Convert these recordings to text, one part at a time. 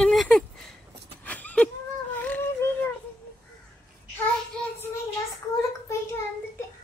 Hi friends, இன்னைக்கு நான் ஸ்கூலுக்கு போயிட்டு வந்துட்டேன்.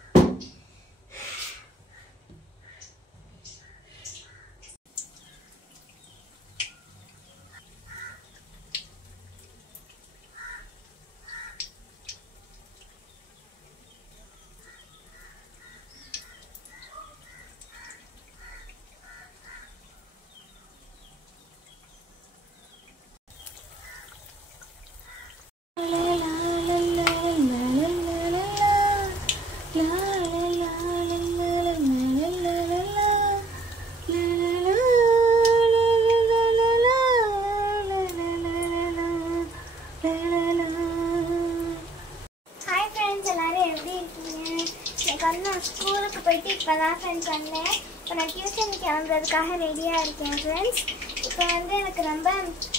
நான் ஸ்கூலுக்கு போயிட்டு இப்போ தான் ஃப்ரெண்ட்ஸ் வந்தேன். இப்போ நான் டியூஷனுக்கு கிளம்புறதுக்காக ரெடியாக இருக்கேன் ஃப்ரெண்ட்ஸ். இப்போ எனக்கு ரொம்ப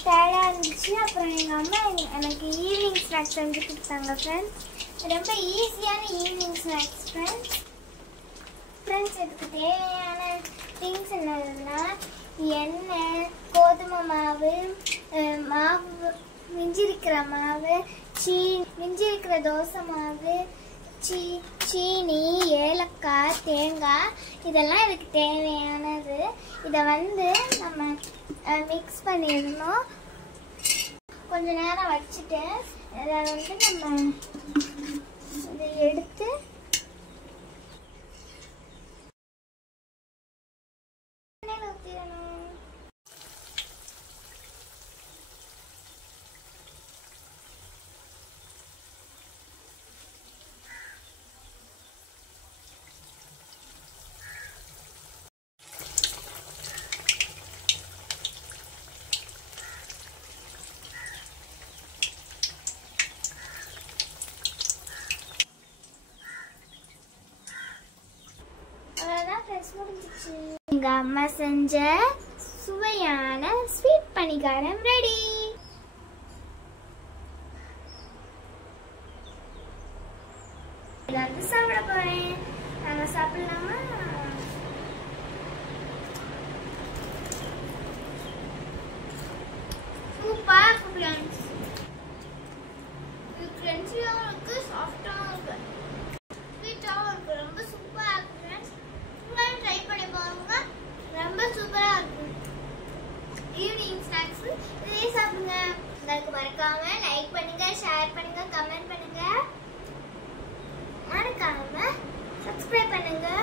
டயர்டாக இருந்துச்சு. அப்புறம் எங்கள் அம்மா எனக்கு ஈவினிங் ஸ்நாக்ஸ் செஞ்சு கொடுத்தாங்க ஃப்ரெண்ட்ஸ். ரொம்ப ஈஸியான ஈவினிங் ஸ்நாக்ஸ் ஃப்ரெண்ட்ஸ். இதுக்கு தேவையான திங்ஸ் என்னதுன்னா எண்ணெய், கோதுமை மாவு, மாவு மிஞ்சிருக்கிற மாவு, மிஞ்சிருக்கிற தோசை மாவு, சீனி, ஏலக்காய், தேங்காய், இதெல்லாம் இதுக்கு தேவையானது. இதை நம்ம மிக்ஸ் பண்ணிடணும். கொஞ்ச நேரம் வச்சுட்டு இதை நம்ம இதை எடுத்து ஊற்றிடணும். எங்க அம்மா செஞ்ச சுவையான ஸ்வீட் பணிகாரம் ரெடி. சாப்பிட போறேன். நாங்க சாப்பிடலாமா? சூப்பரா இருக்கு ஃப்ரெண்ட்ஸ். இது கிரன்ச்சியாவும் இருக்கு, சாஃப்டாவும் இருக்கு, ஸ்வீட்டாவும் இருக்கு. ரொம்ப சூப்பரா இருக்கு ஃப்ரெண்ட்ஸ். ட்ரை பண்ணி பாருங்க, ரொம்ப சூப்பரா இருக்கும். ஈவினிங் ஸ்நாக்ஸ் இதே சாப்பிடுங்க. உங்களுக்கு மறக்காம லைக் பண்ணுங்க, ஷேர் பண்ணுங்க, கமெண்ட் பண்ணுங்க, மறக்காம சப்ஸ்கிரைப் பண்ணுங்க.